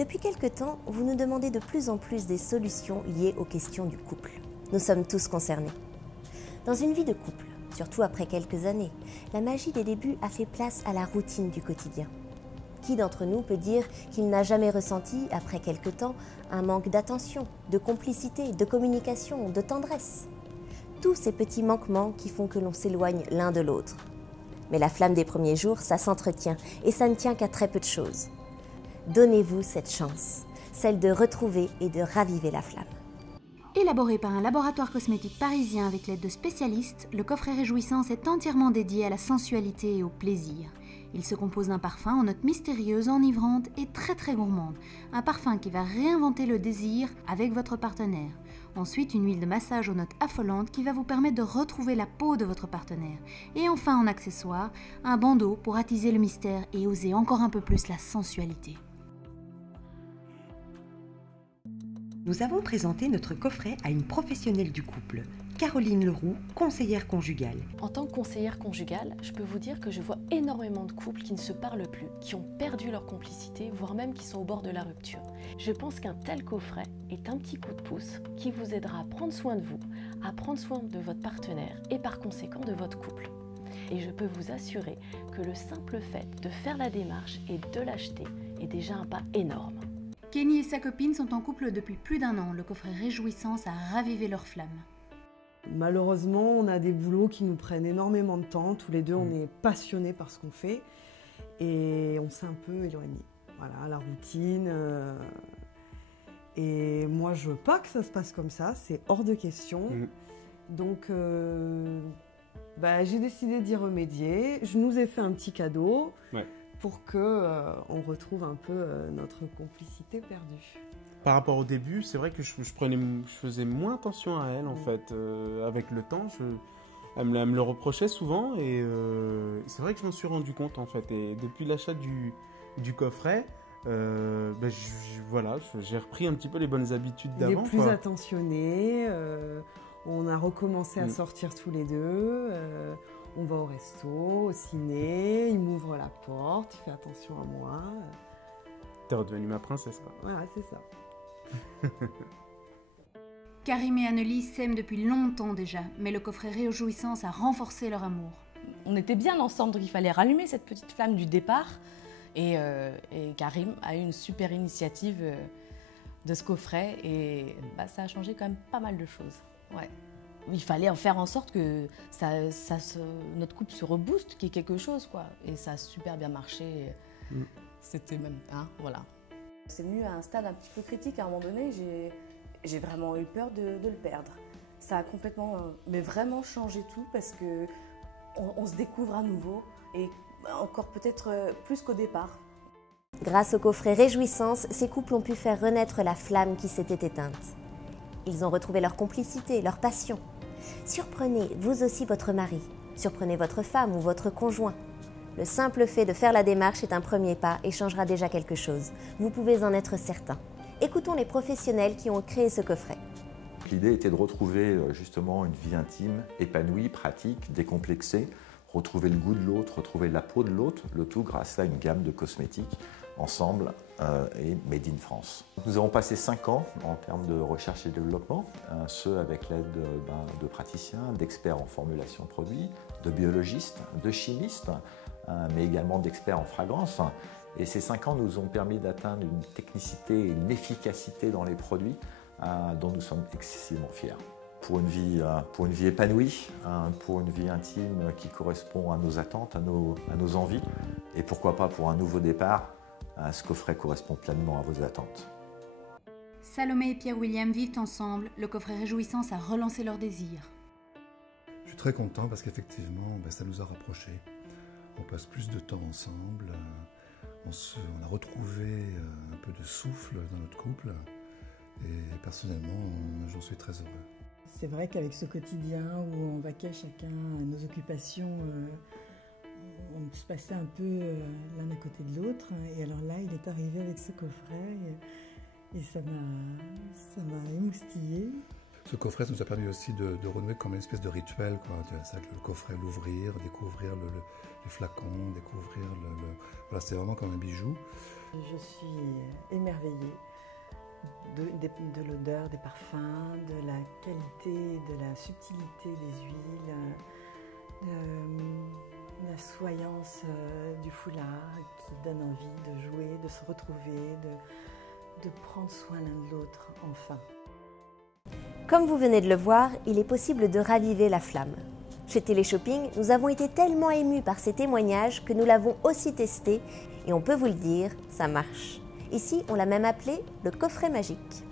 Depuis quelque temps, vous nous demandez de plus en plus des solutions liées aux questions du couple. Nous sommes tous concernés. Dans une vie de couple, surtout après quelques années, la magie des débuts a fait place à la routine du quotidien. Qui d'entre nous peut dire qu'il n'a jamais ressenti, après quelque temps, un manque d'attention, de complicité, de communication, de tendresse? Tous ces petits manquements qui font que l'on s'éloigne l'un de l'autre. Mais la flamme des premiers jours, ça s'entretient et ça ne tient qu'à très peu de choses. Donnez-vous cette chance, celle de retrouver et de raviver la flamme. Élaboré par un laboratoire cosmétique parisien avec l'aide de spécialistes, le coffret Réjouissance est entièrement dédié à la sensualité et au plaisir. Il se compose d'un parfum en notes mystérieuses, enivrantes et très gourmandes. Un parfum qui va réinventer le désir avec votre partenaire. Ensuite, une huile de massage aux notes affolantes qui va vous permettre de retrouver la peau de votre partenaire. Et enfin, en accessoire, un bandeau pour attiser le mystère et oser encore un peu plus la sensualité. Nous avons présenté notre coffret à une professionnelle du couple, Caroline Leroux, conseillère conjugale. En tant que conseillère conjugale, je peux vous dire que je vois énormément de couples qui ne se parlent plus, qui ont perdu leur complicité, voire même qui sont au bord de la rupture. Je pense qu'un tel coffret est un petit coup de pouce qui vous aidera à prendre soin de vous, à prendre soin de votre partenaire et par conséquent de votre couple. Et je peux vous assurer que le simple fait de faire la démarche et de l'acheter est déjà un pas énorme. Kenny et sa copine sont en couple depuis plus d'1 an. Le coffret Réjouissance a ravivé leur flamme. Malheureusement, on a des boulots qui nous prennent énormément de temps. Tous les deux, on est passionnés par ce qu'on fait et on s'est un peu éloignés. Voilà, la routine. Et moi, je veux pas que ça se passe comme ça. C'est hors de question. Donc, j'ai décidé d'y remédier. Je nous ai fait un petit cadeau. Ouais. Pour qu'on retrouve un peu notre complicité perdue. Par rapport au début, c'est vrai que je faisais moins attention à elle en fait. Avec le temps, elle me le reprochait souvent et c'est vrai que je m'en suis rendu compte en fait. Et depuis l'achat du coffret, j'ai repris un petit peu les bonnes habitudes d'avant. Il est plus attentionné, on a recommencé à sortir tous les deux. On va au resto, au ciné, il m'ouvre la porte, il fait attention à moi. T'es redevenue ma princesse, quoi. Voilà, c'est ça. Karim et Annelise s'aiment depuis longtemps déjà, mais le coffret Réjouissance a renforcé leur amour. On était bien ensemble, donc il fallait rallumer cette petite flamme du départ. Et Karim a eu une super initiative de ce coffret et ça a changé quand même pas mal de choses. Ouais. Il fallait en faire en sorte que notre couple se rebooste, qu'il y ait quelque chose, quoi. Et ça a super bien marché. C'était même... voilà. C'est venu à un stade un petit peu critique. À un moment donné, j'ai vraiment eu peur de le perdre. Ça a complètement, mais vraiment changé tout parce qu'on se découvre à nouveau et encore peut-être plus qu'au départ. Grâce au coffret Réjouissance, ces couples ont pu faire renaître la flamme qui s'était éteinte. Ils ont retrouvé leur complicité, leur passion. Surprenez vous aussi votre mari, surprenez votre femme ou votre conjoint. Le simple fait de faire la démarche est un premier pas et changera déjà quelque chose. Vous pouvez en être certain. Écoutons les professionnels qui ont créé ce coffret. L'idée était de retrouver justement une vie intime, épanouie, pratique, décomplexée, retrouver le goût de l'autre, retrouver la peau de l'autre, le tout grâce à une gamme de cosmétiques ensemble et made in France. Nous avons passé 5 ans en termes de recherche et développement, ce avec l'aide de praticiens, d'experts en formulation de produits, de biologistes, de chimistes, mais également d'experts en fragrance. Et ces 5 ans nous ont permis d'atteindre une technicité et une efficacité dans les produits dont nous sommes excessivement fiers. Pour une vie épanouie, pour une vie intime qui correspond à nos attentes, à nos envies, et pourquoi pas pour un nouveau départ, ce coffret correspond pleinement à vos attentes. Salomé et Pierre-William vivent ensemble. Le coffret Réjouissance a relancé leur désir. Je suis très content parce qu'effectivement, ça nous a rapprochés. On passe plus de temps ensemble. On a retrouvé un peu de souffle dans notre couple. Et personnellement, j'en suis très heureux. C'est vrai qu'avec ce quotidien où on vaquait chacun à nos occupations, on se passait un peu l'un à côté de l'autre. Et alors là, il est arrivé avec ce coffret et ça m'a émoustillée. Ce coffret ça nous a permis aussi de renouer comme une espèce de rituel, quoi. C'est avec le coffret, l'ouvrir, découvrir les flacons, découvrir voilà, c'est vraiment comme un bijou. Je suis émerveillée de l'odeur des parfums, de la qualité, de la subtilité des huiles, de la soyance du foulard qui donne envie de jouer, de se retrouver, de prendre soin l'un de l'autre enfin. Comme vous venez de le voir, il est possible de raviver la flamme. Chez Téléshopping, nous avons été tellement émus par ces témoignages que nous l'avons aussi testé et on peut vous le dire, ça marche. Ici, on l'a même appelé le coffret magique.